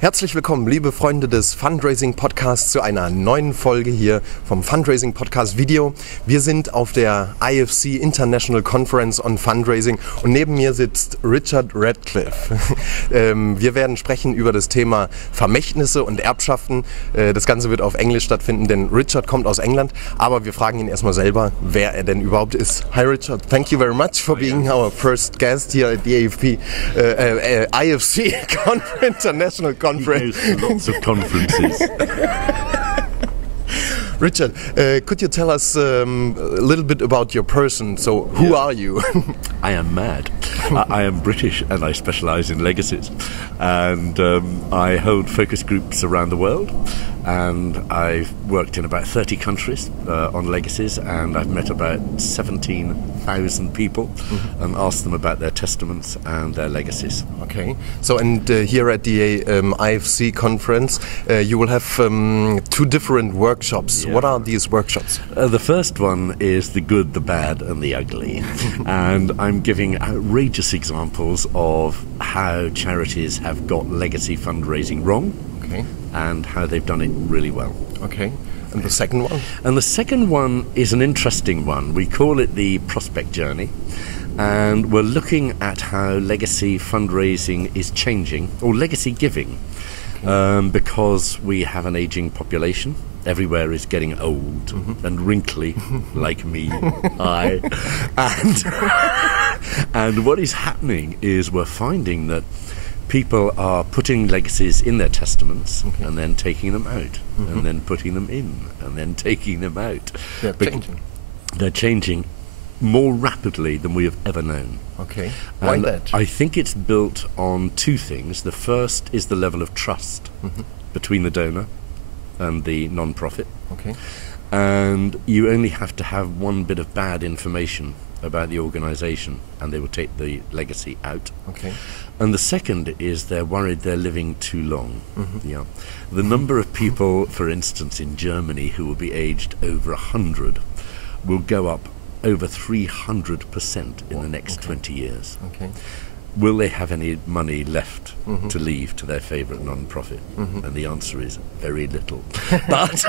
Herzlich willkommen, liebe Freunde des Fundraising-Podcasts, zu einer neuen Folge hier vom Fundraising-Podcast Video. Wir sind auf der IFC International Conference on Fundraising und neben mir sitzt Richard Radcliffe. Wir werden sprechen über das Thema Vermächtnisse und Erbschaften. Das Ganze wird auf Englisch stattfinden, denn Richard kommt aus England, aber wir fragen ihn erstmal selber, wer er denn überhaupt ist. Hi Richard, thank you very much for being our first guest here at the IFC International Conference. He goes to lots of conferences. Richard, could you tell us a little bit about your person? So, who are you? I am mad. I am British and I specialise in legacies. And I hold focus groups around the world. And I've worked in about 30 countries on legacies, and I've met about 17,000 people and asked them about their testaments and their legacies. Okay. So, and here at the IFC conference, you will have two different workshops. Yeah. What are these workshops? The first one is the good, the bad, and the ugly. And I'm giving outrageous examples of how charities have got legacy fundraising wrong. Okay. And how they've done it really well. Okay. And the second one? And the second one is an interesting one. We call it the prospect journey. And we're looking at how legacy fundraising is changing, or legacy giving, because we have an aging population. Everywhere is getting old and wrinkly, like me. And what is happening is we're finding that people are putting legacies in their testaments and then taking them out, and then putting them in, and then taking them out. They're changing. They're changing more rapidly than we have ever known. Okay. Why And that? I think it's built on two things. The first is the level of trust between the donor and the non-profit. Okay. And you only have to have one bit of bad information about the organisation and they will take the legacy out. Okay. And the second is they're worried they're living too long. Yeah, the number of people, for instance, in Germany who will be aged over 100 will go up over 300% in the next 20 years. Okay. Will they have any money left to leave to their favourite non-profit? And the answer is very little. But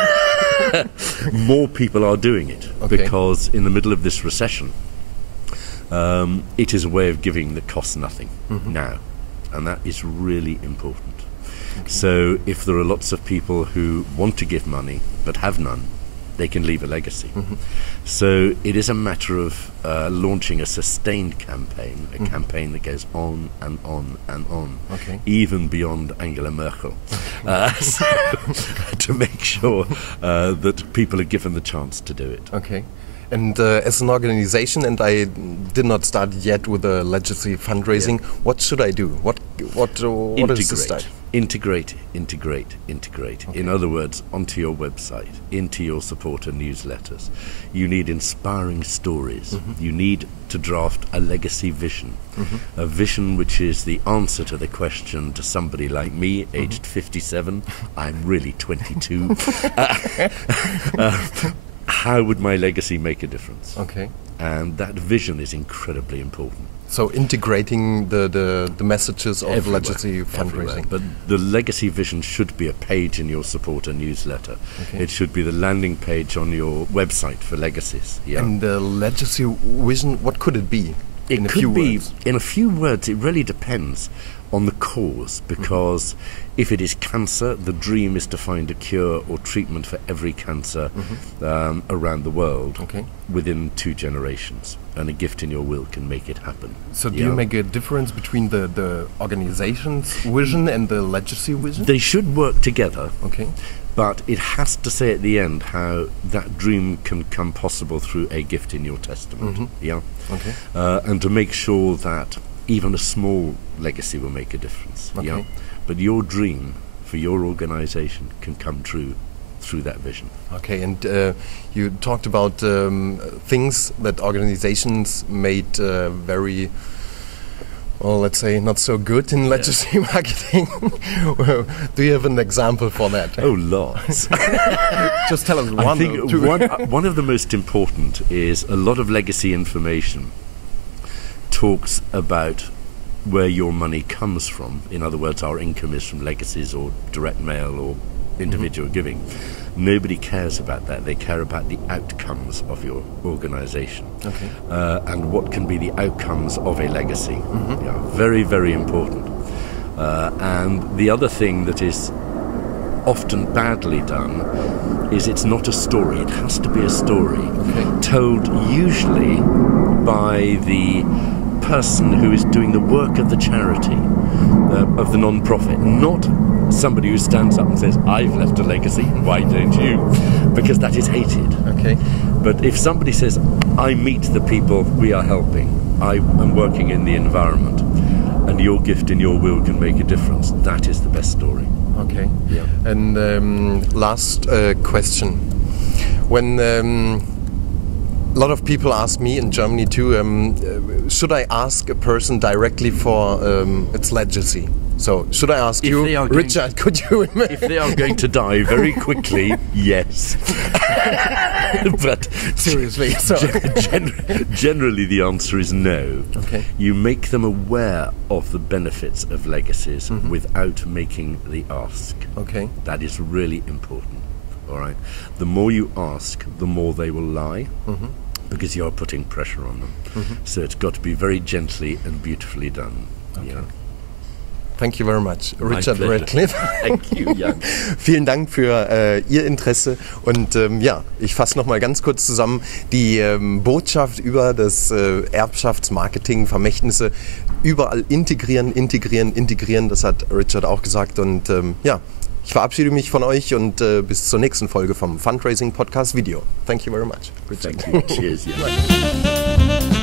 more people are doing it because in the middle of this recession, it is a way of giving that costs nothing now, and that is really important. So if there are lots of people who want to give money but have none, they can leave a legacy. So it is a matter of launching a sustained campaign, a campaign that goes on and on and on, even beyond Angela Merkel, to make sure that people are given the chance to do it. Okay. And as an organization, and I did not start yet with the legacy fundraising, what should I do? What is the style? Integrate. In other words, onto your website, into your supporter newsletters. You need inspiring stories. You need to draft a legacy vision. A vision which is the answer to the question to somebody like me, aged 57. I'm really 22. How would my legacy make a difference? Okay. And that vision is incredibly important. So integrating the messages of legacy fundraising. But the legacy vision should be a page in your supporter newsletter. It should be the landing page on your website for legacies. Yeah. And the legacy vision, what could it be? In a few words, it really depends on the cause, because if it is cancer, the dream is to find a cure or treatment for every cancer around the world within 2 generations, and a gift in your will can make it happen. So do you make a difference between the organization's vision and the legacy vision? They should work together. But it has to say at the end how that dream can come possible through a gift in your testament. And to make sure that even a small legacy will make a difference. But your dream for your organization can come true through that vision. Okay, and you talked about things that organizations made very, well, let's say, not so good in legacy marketing. Do you have an example for that? Oh, lots. Just tell us one. I think one of the most important is a lot of legacy information talks about where your money comes from, in other words, our income is from legacies or direct mail or individual giving, nobody cares about that. They care about the outcomes of your organization. Okay. And what can be the outcomes of a legacy. Yeah, very, very important. And the other thing that is often badly done is it's not a story. It has to be a story, told usually by the person who is doing the work of the charity, of the non-profit, not somebody who stands up and says, I've left a legacy, why don't you? Because that is hated. Okay. But if somebody says, I meet the people we are helping, I am working in the environment, and your gift and your will can make a difference, that is the best story. Okay. Yeah. And last question. When a lot of people ask me in Germany too, should I ask a person directly for its legacy? So, should I ask you, Richard, could you... If they are going to die very quickly, yes. But seriously, so. Generally the answer is no. Okay. You make them aware of the benefits of legacies without making the ask. Okay. That is really important. All right. The more you ask, the more they will lie, because you are putting pressure on them. So it's got to be very gently and beautifully done. Okay. You know? Thank you very much, Richard Radcliffe. Thank you, Jan. Vielen Dank für Ihr Interesse. Und ja, ich fasse noch mal ganz kurz zusammen. Die Botschaft über das Erbschaftsmarketing, Vermächtnisse, überall integrieren, das hat Richard auch gesagt. Und ja, ich verabschiede mich von euch und bis zur nächsten Folge vom Fundraising-Podcast Video. Thank you very much, Richard. Thank you. Cheers. Yeah.